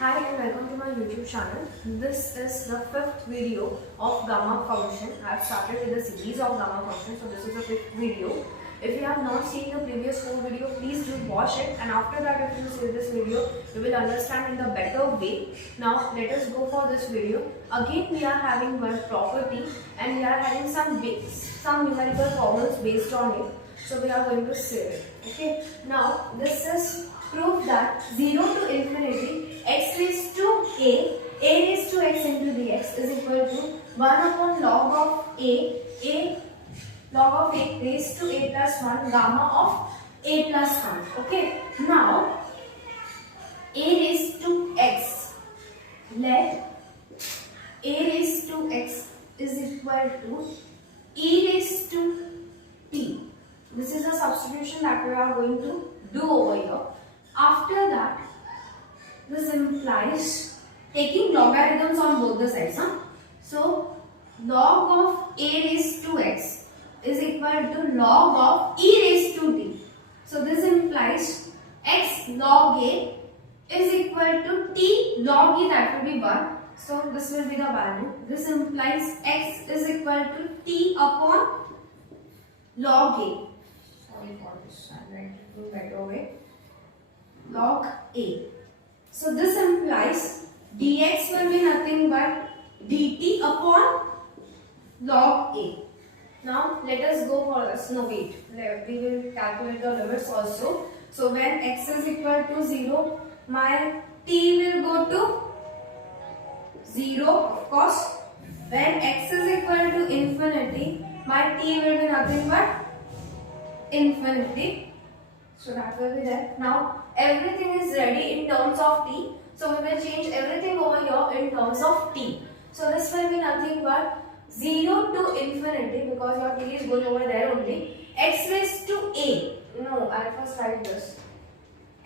Hi and welcome to my YouTube channel. This is the fifth video of gamma function. I have started with a series of gamma functions, so this is the fifth video. If you have not seen the previous four videos, please do watch it, and after that if you see this video, you will understand in the better way. Now let us go for this video. Again we are having one property and we are having some numerical formulas based on it. So we are going to say it. Okay. Now this is proof that 0 to infinity x raised to a raised to x into dx is equal to 1 upon log of a log of a raised to a plus 1 gamma of a plus 1. Okay. Now a raised to x, let a raised to x is equal to e raised to t. This is a substitution that we are going to do over here. After that, this implies taking logarithms on both the sides. So, log of a raised to x is equal to log of e raised to t. So, this implies x log a is equal to t log e, that will be 1. So, this will be the value. This implies x is equal to t upon log a. Sorry for this, I will write it in a better way. Log a. So this implies dx will be nothing but dt upon log a. Now let us go for this. No, wait. We will calculate the limits also. So when x is equal to 0, my t will go to 0, of course. When x is equal to infinity, my t will be nothing but infinity. So that will be there. Now everything is ready in terms of t. So we will change everything over here in terms of t. So this will be nothing but 0 to infinity, because your t is going over there only. X raised to a. No, I'll first write this.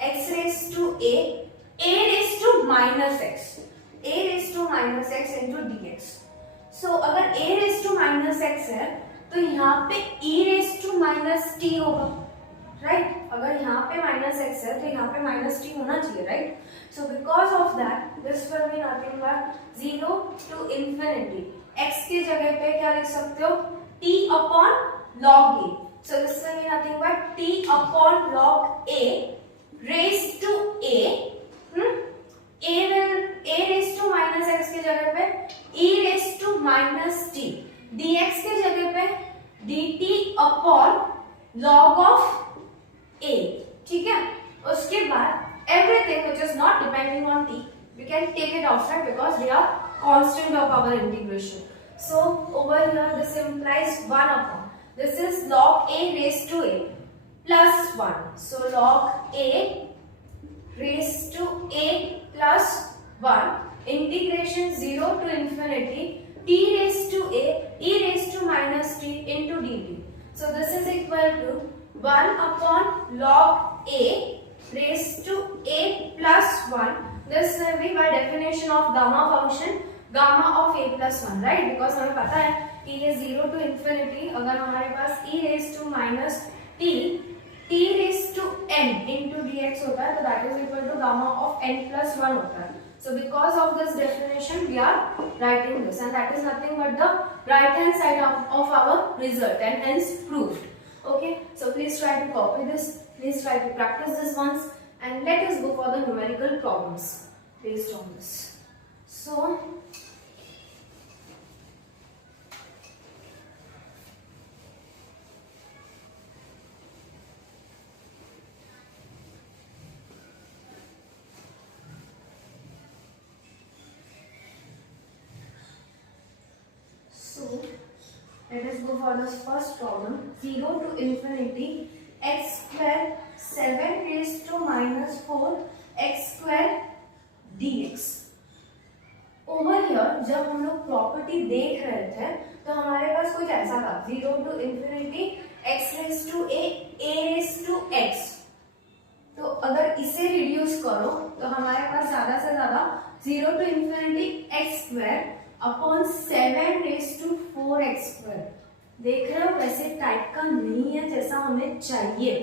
X raised to a raised to minus x. A raised to minus x into dx. So अगर a raised to minus x है, तो यहाँ पे e raised to minus t होगा. Right अगर यहाँ पे minus x है तो यहाँ पे माइनस टी होना चाहिए. Right so because of that this will be nothing but 0 to infinity. X की जगह पे क्या लिख सकते हो, t upon log a. So this will be nothing but t upon log a raised to a. a raised to minus x की जगह पे e raised to minus t. dx की जगह पे dt upon log of a. ठीक है. उसके बाद everything which is not depending on t, we can take it outside because they are constant of our integration. So over here this implies 1 upon, this is log a raised to a plus 1. So log a raised to a plus 1 integration 0 to infinity t raised to a e raised to minus t into dt. So this is equal to 1 upon log a raised to a plus 1. This will be by definition of gamma function, gamma of a plus 1, right? Because हमें पता है कि ये 0 to infinity, अगर हमारे पास e raised to minus t raised to n into dx होता है, तो that is equal to gamma of n plus 1 होता है. So because of this definition, we are writing this, and that is nothing but the right hand side of our result, and hence proved. Okay, so please try to copy this, please try to practice this once, and let us go for the numerical problems based on this. So let us go for this first problem. 0 to infinity x square 7 raised to minus 4 x square dx. Over here जब हम लोग property देख रहे थे तो हमारे पास कुछ ऐसा था, 0 to infinity x raised to a raised to x. तो अगर इसे रिड्यूस करो तो हमारे पास ज्यादा से ज्यादा 0 to infinity x square upon 7 raise to 4x square. देख रहे हो वैसे टाइप का नहीं है जैसा हमें चाहिए.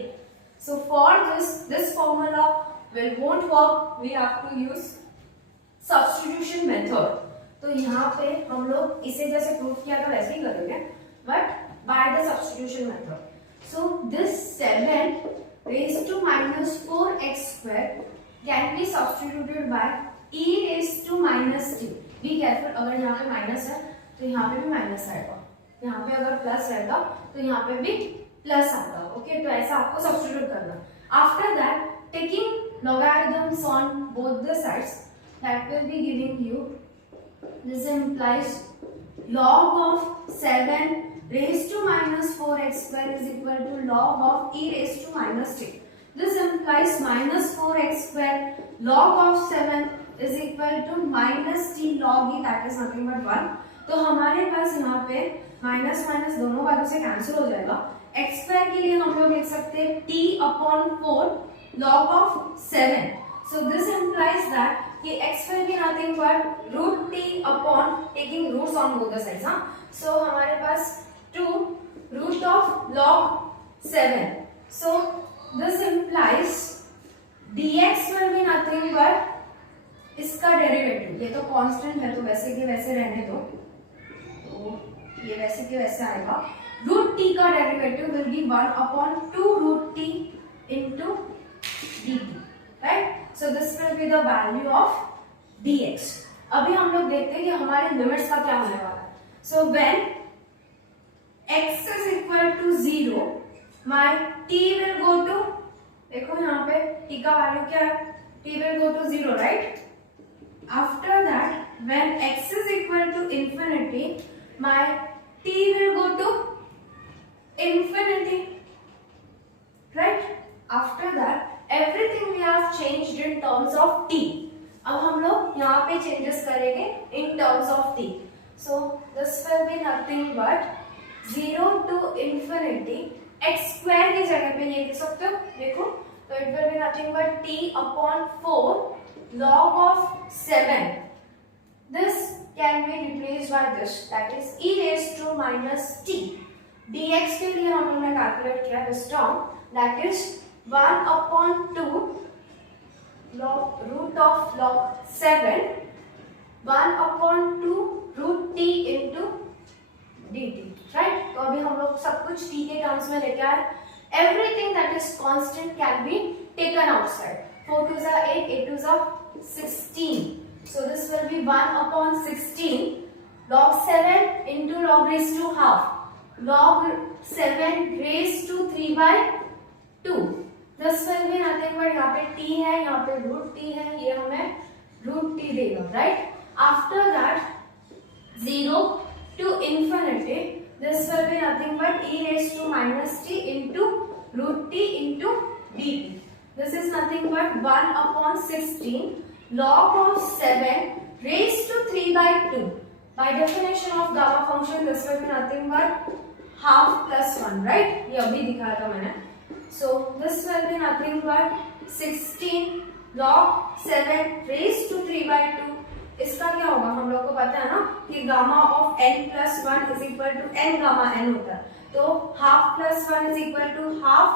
So for this formula will won't work. We have to use substitution method. तो यहाँ पे हम लोग इसे जैसे प्रूव किया था वैसे ही करेंगे, but by the substitution method. So this 7 raised to minus 4x square can be substituted by e raised to minus t। Be careful, अगर यहाँ पे माइनस है तो यहाँ पे भी माइनस आएगा, यहाँ पे अगर प्लस रहता तो यहाँ पे भी प्लस आता। ओके, तो ऐसा आपको सब्स्टिट्यूट करना। After that taking logarithms on both the sides, that will be giving you, this implies log of 7 raised to minus 4x square is equal to log of e raised to minus t। This implies minus 4x square log of 7 is equal to minus t log e, that is nothing but 1। तो हमारे पास यहाँ पे minus minus दोनों बाजू से cancel हो जाएगा। x square के लिए हम लोग लिख सकते हैं t upon 4 log of 7। So this implies that कि x will be nothing but root t upon taking roots on both the sides। हाँ, so हमारे पास 2 root of log 7। So this implies dx will be nothing but इसका derivative, ये तो constant है तो वैसे के वैसे रहने दो, तो ये वैसे के वैसे आएगा। रूट t का derivative will be 1 upon 2 root t into dt, right. So this will be the value of dx। अभी हम लोग देखते हैं कि हमारे लिमिट्स का क्या होने वाला है। So when x is equal to 0 my t will go to, देखो यहाँ पे t का वैल्यू क्या है, t will go to 0, right. After that when x is equal to infinity my t will go to infinity, right? After that everything we have changed in terms of t। अब हम लोग यहाँ पे changes करेंगे in terms of t। So this will be nothing but 0 to infinity x square की जगह पे ये लिख सकते हो, देखो, तो it will be nothing but t upon 4 log of 7। This can be replaced by this, that is e raised to minus t। dx के लिए हम लोगों ने कैलकुलेट किया this term, that is 1 upon 2 log root of log 7 1 upon 2 root t into dt, right. तो अभी हम लोग सब कुछ t के टर्म्स में लेके आए। Everything that is constant can be taken outside. 4 2 जा 8, 8 2 जा 16। So this will be 1 upon 16 log 7 into log raised to half, log 7 raised to 3 by 2। this will be nothing but यहाँ पे t है, यहाँ पे root t है, ये हमें root t देगा, right. After that 0 to infinity, this will be nothing but e raised to minus t into root t into dt। this is nothing but 1 upon 16 log of 7 raised to 3 by 2। by definition of gamma function this will be nothing but half plus 1, right? ये अभी दिखाया था मैंने। so this will be nothing but 16 log 7 raised to 3 by 2। इसका क्या होगा, हम लोग को पता है ना कि gamma of n plus 1 is equal to n gamma n होता है, तो half plus 1 is equal to half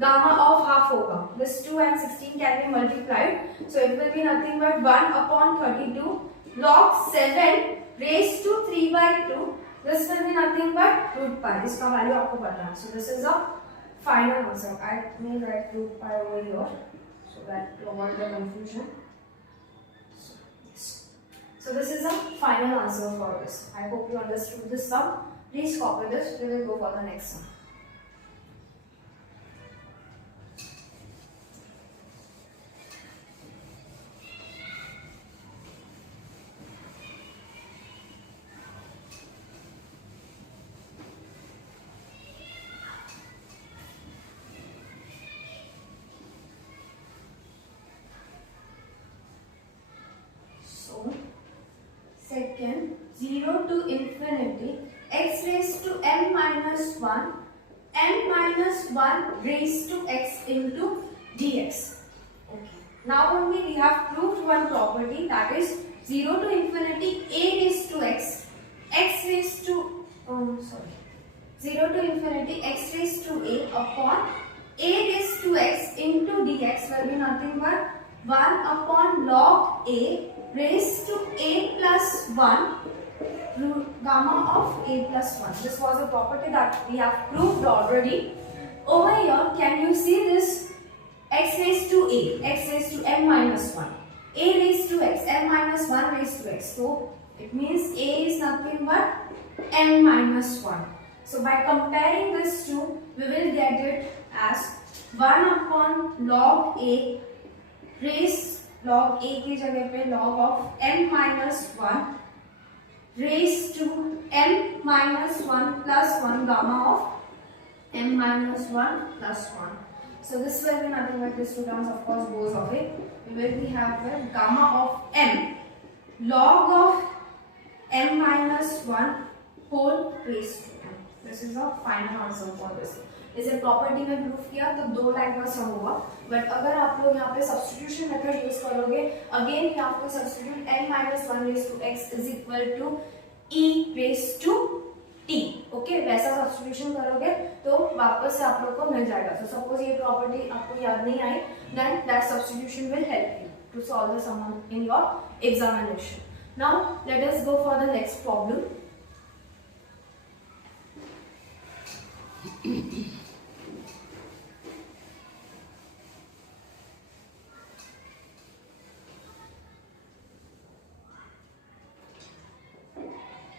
gamma of half होगा। this 2 and 16 can be multiplied, so it will be nothing but 1 upon 32 log 7 raised to 3 by 2। this will be nothing but root pi, इसका value आपको पता है। so this is a final answer। I may write root pi over here so that to avoid the confusion। so this is a final answer for this। I hope you understood this sum। please copy this, we will go for the next sum। second 0 to infinity x raised to n minus 1 n minus 1 raised to x into dx। okay, now only we have proved one property, that is 0 to infinity a raised to x raised to 0 to infinity x raised to a upon a raised to x into dx will be nothing but 1 upon log A raised to A plus 1 root gamma of A plus 1. This was a property that we have proved already. Over here, can you see this? X raised to A, x raised to m minus 1, A raised to x, m minus 1 raised to x. So it means A is nothing but m minus 1. So by comparing this two, we will get it as 1 upon log A raised log A की जगह पे log of m minus 1 raised to m minus 1 plus 1 gamma of m minus 1 plus 1. So this will be nothing but these two terms of course goes away. We will be having gamma of m log of m minus 1 whole raised to m. This is the final answer for this. इसे property में proof किया तो 2 line का सम होगा. But अगर आप लोग यहाँ पे सब्स्टिट्यूशन मेथड यूज करोगे, अगेन यहाँ पे substitute n minus 1 raised to x is equal to e raised to t. Okay, वैसा सब्स्टिट्यूशन करोगे तो वापस से आप लोग को मिल जाएगा. तो सपोज ये प्रॉपर्टी आपको याद नहीं आई, then that substitution will help you to solve the sum in your examination. Now let us go for the next problem.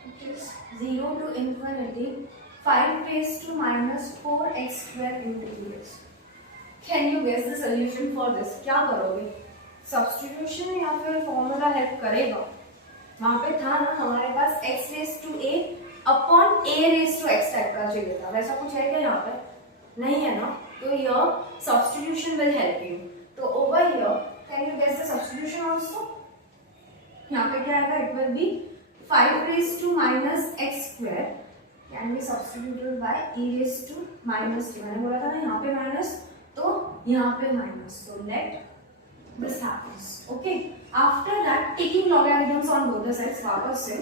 It is 0 to infinity 5 raised to minus 4x square into dx. Can you guess the solution for this? क्या करोगे? Substitution या फिर formula help करेगा? वहां पे था ना हमारे पास x raised to a upon a raised to x type का चाहिए था. वैसा कुछ है क्या यहाँ पे? नहीं है ना. तो यह सब्स्टिट्यूशन विल हेल्प यू. तो over here can you guess the substitution also? यहाँ पे क्या आएगा? It will be 5 raised to minus x square can be substituted by e raised to minus t. मैंने बोला था ना यहाँ पे माइनस तो यहाँ पे minus. So let this happens. Okay. After that, taking logarithms on both the sides वापस से.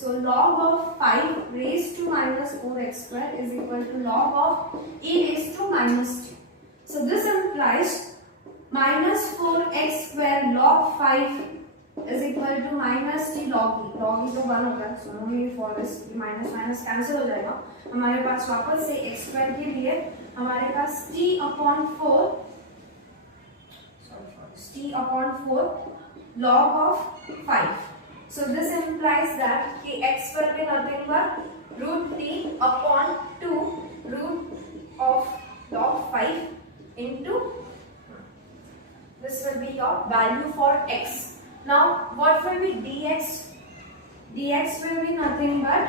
So log of 5 raised to minus 4x square is equal to log of e raised to minus t. So this implies minus 4x square log 5 is equal to minus t log e. log e तो 1 होगा. So no need for this. Minus minus cancel हो जाएगा. हमारे पास वापस से x square के लिए हमारे पास t upon 4 t upon 4 log of 5. So this implies that कि x स्क्वायर पे nothing but root t upon 2 root of log 5 into this will be your value for x. Now what will be dx? dx will be nothing but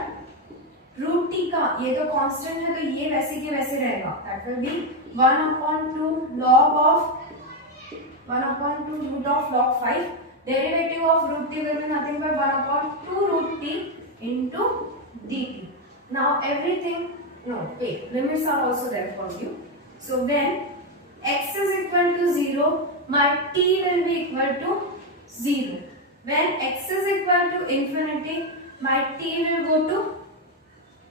root t का ये तो constant है तो ये वैसे के वैसे रहेगा. That will be 1 upon 2 log of 1 upon 2 root of log 5. Derivative of root t will be nothing but 1 upon 2 root t into dt. Now everything, no wait, limits are also there for you. So when x is equal to 0, my t will be equal to 0. When x is equal to infinity, my t will go to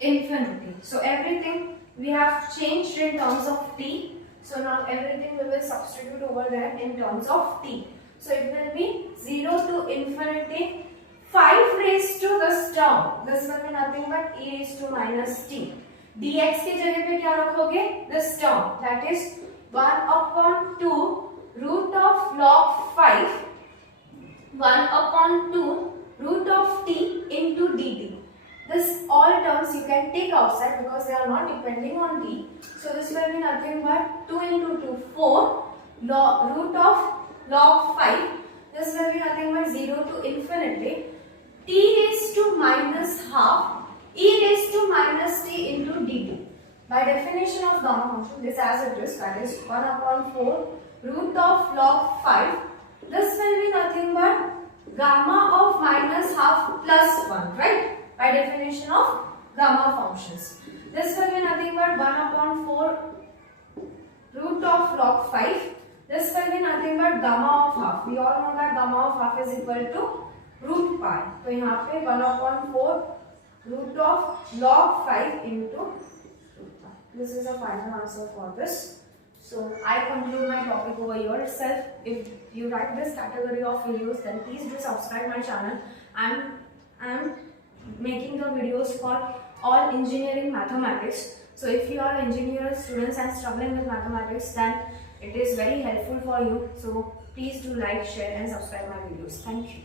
infinity. So everything we have changed in terms of t. So now everything we will substitute over there in terms of t. So it will be 0 to infinity 5 raised to this term. This will be nothing but e raised to minus t. dx की जगह पे क्या रखोगे? This term, that is 1 upon 2 root of log 5 1 upon 2 root of t into dt. This all terms you can take outside because they are not depending on t. So this will be nothing but 2 into 2 4 root of log 5. This will be nothing but 0 to infinity t raised to minus half e raised to minus t into dt. By definition of gamma function, this as it is, that is 1 upon 4 root of log 5. This will be nothing but gamma of minus half plus 1, right? By definition of gamma functions. This will be nothing but 1 upon 4 root of log 5. This will be nothing but gamma of half. We all know that gamma of half is equal to root pi. तो यहाँ पे 1 upon 4 root of log 5 into root pi. This is the final answer for this. So I conclude my topic over here itself. If you like this category of videos, then please do subscribe my channel. I'm making the videos for all engineering mathematics. So if you are engineer students and struggling with mathematics, then it is very helpful for you. So please do like, share and subscribe my videos. Thank you.